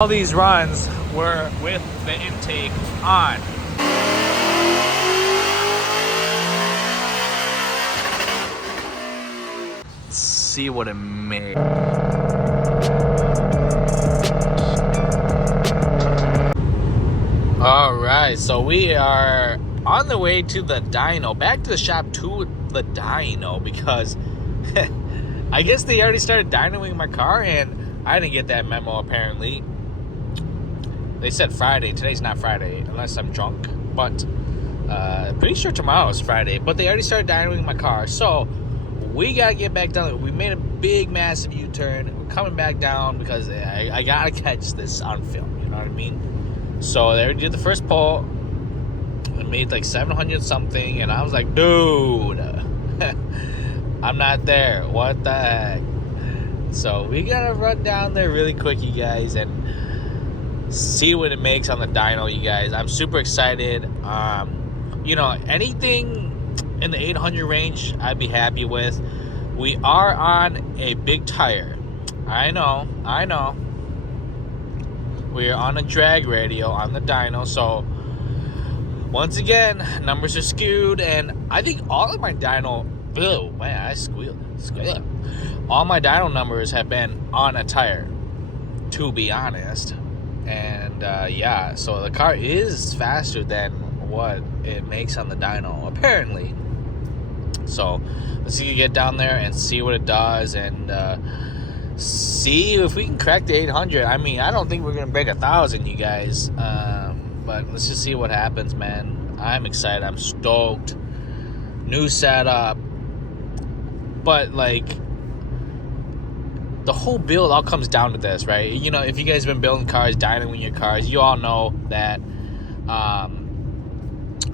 All these runs were with the intake on. Let's see what it made. Alright, so we are on the way to the dyno, back to the shop to the dyno, because I guess they already started dynoing my car and I didn't get that memo apparently. They said Friday. Today's not Friday, unless I'm drunk. But pretty sure tomorrow is Friday. But they already started dynoing my car. So we got to get back down. We made a big, massive U-turn. We're coming back down because I got to catch this on film. You know what I mean? So they already did the first pull. It made like 700 something. And I was like, dude, I'm not there. What the heck? So we got to run down there really quick, you guys. And see what it makes on the dyno, you guys. I'm super excited. You know, anything in the 800 range I'd be happy with. We are on a big tire. I know we are on a drag radio on the dyno, so once again numbers are skewed. And I think all of my dyno, oh man, I squealed. All my dyno numbers have been on a tire, to be honest. And yeah, so the car is faster than what it makes on the dyno, apparently. So let's get down there and see what it does, and see if we can crack the 800. I mean, I don't think we're gonna break 1,000, you guys. But let's just see what happens, man. I'm excited. I'm stoked. New setup, but like, the whole build all comes down to this, right? You know, if you guys have been building cars, dynoing your cars, you all know that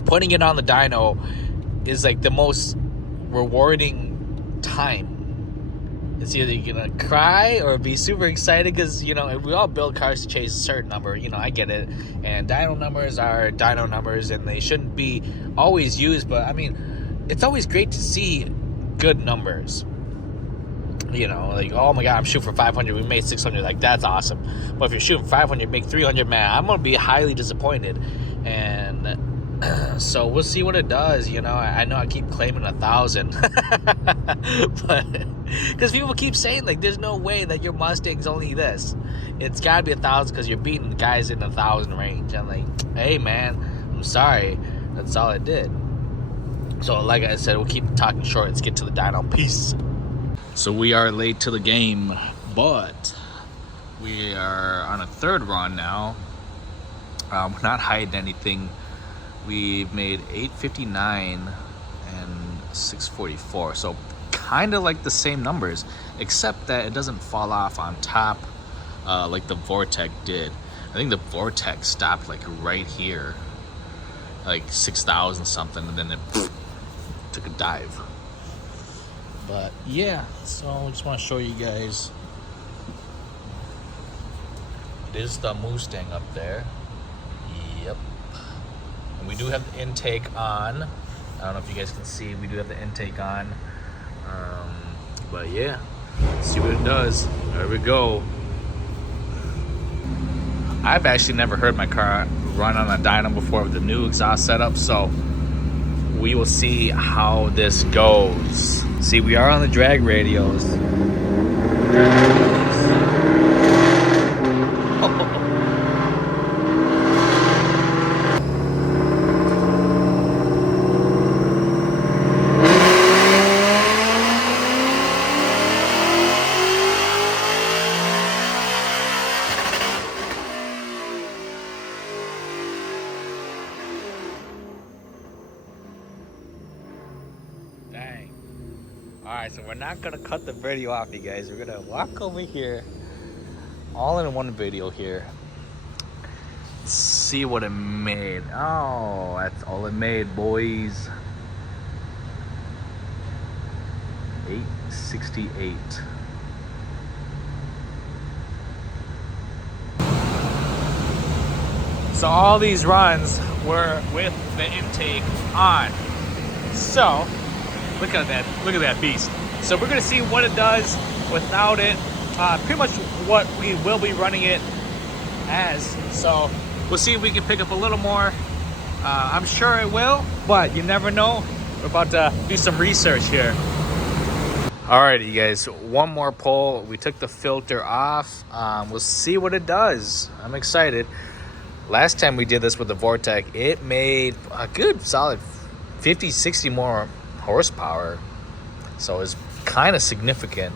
putting it on the dyno is like the most rewarding time. It's either you're gonna cry or be super excited, because, you know, we all build cars to chase a certain number. You know, I get it. And dyno numbers are dyno numbers, and they shouldn't be always used. But I mean, it's always great to see good numbers. You know, like, oh my god, I'm shooting for 500, we made 600, like, that's awesome. But if you're shooting 500, make 300, man, I'm gonna be highly disappointed. And so we'll see what it does. You know, I know I keep claiming 1,000, but because people keep saying, like, there's no way that your Mustang's only this. It's gotta be 1,000 because you're beating guys in 1,000 range. I'm like, hey man, I'm sorry, that's all I did. So like I said, we'll keep talking short. Let's get to the dyno. Peace. So we are late to the game, but we are on a third run now. We're not hiding anything. We've made 859 and 644, so kind of like the same numbers, except that it doesn't fall off on top like the Vortec did. I think the Vortec stopped like right here, like 6,000 something, and then it took a dive. But yeah, so I just want to show you guys. It is the Mustang up there. Yep. And we do have the intake on. I don't know if you guys can see. We do have the intake on. But yeah, let's see what it does. There we go. I've actually never heard my car run on a dyno before with the new exhaust setup, so we will see how this goes. See, we are on the drag radios. Dang. Alright, so we're not gonna cut the video off, you guys. We're gonna walk over here, all in one video here. Let's see what it made. Oh, that's all it made, boys. 868. So all these runs were with the intake on. So look at that beast. So we're gonna see what it does without it. Pretty much what we will be running it as. So we'll see if we can pick up a little more. I'm sure it will, but you never know. We're about to do some research here. Alrighty, you guys, one more pull. We took the filter off. We'll see what it does. I'm excited. Last time we did this with the Vortec, it made a good solid 50, 60 more horsepower. So it's kind of significant.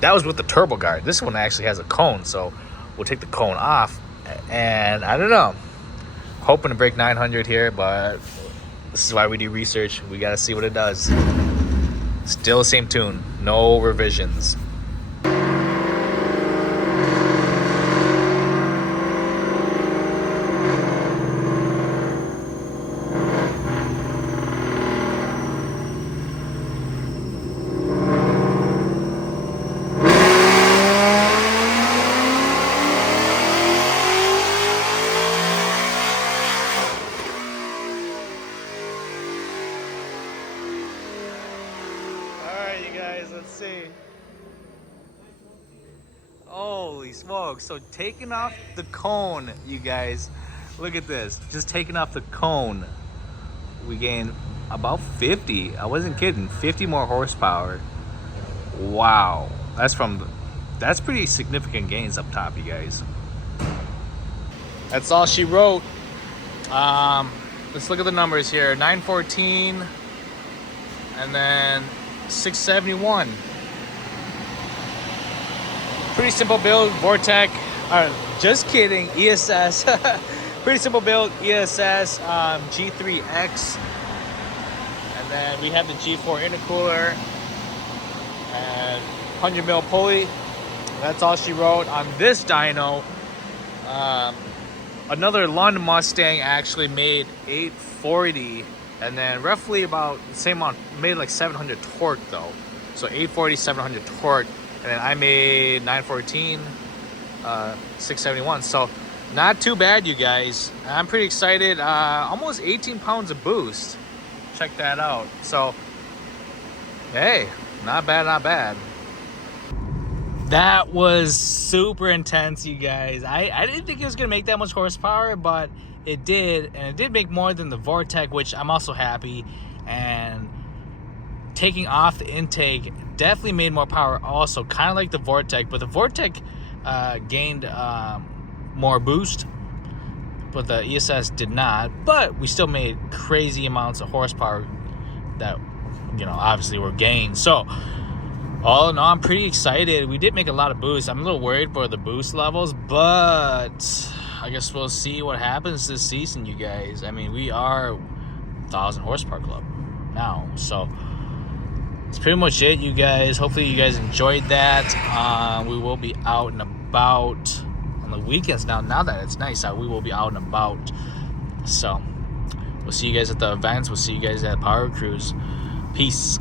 That was with the turbo guard. This one actually has a cone, so we'll take the cone off. And I don't know, hoping to break 900 here, but this is why we do research. We got to see what it does. Still the same tune, no revisions. Let's see. Holy smokes. So taking off the cone, you guys, look at this. Just taking off the cone, we gained about 50. I wasn't kidding. 50 more horsepower. Wow. That's pretty significant gains up top, you guys. That's all she wrote. Let's look at the numbers here. 914 and then 671. Pretty simple build. Vortec, just kidding, ESS. Pretty simple build, ESS G3x, and then we have the G4 intercooler and 100 mil pulley. That's all she wrote on this dyno. Another London Mustang actually made 840, and then roughly about the same amount, made like 700 torque though. So 840, 700 torque, and then I made 914, 671. So not too bad, you guys. I'm pretty excited. Almost 18 pounds of boost. Check that out. So, hey, not bad, not bad. That was super intense, you guys. I didn't think it was going to make that much horsepower, but it did. And it did make more than the Vortec, which I'm also happy. And taking off the intake definitely made more power also, kind of like the Vortec. But the Vortec gained more boost, but the ESS did not. But we still made crazy amounts of horsepower that, you know, obviously were gained. So all in all, I'm pretty excited. We did make a lot of boost. I'm a little worried for the boost levels, but I guess we'll see what happens this season, you guys. I mean, we are 1,000 horsepower club now, so that's pretty much it, you guys. Hopefully you guys enjoyed that. We will be out and about on the weekends now that it's nice out. We will be out and about, so we'll see you guys at the events. We'll see you guys at Power Cruise. Peace.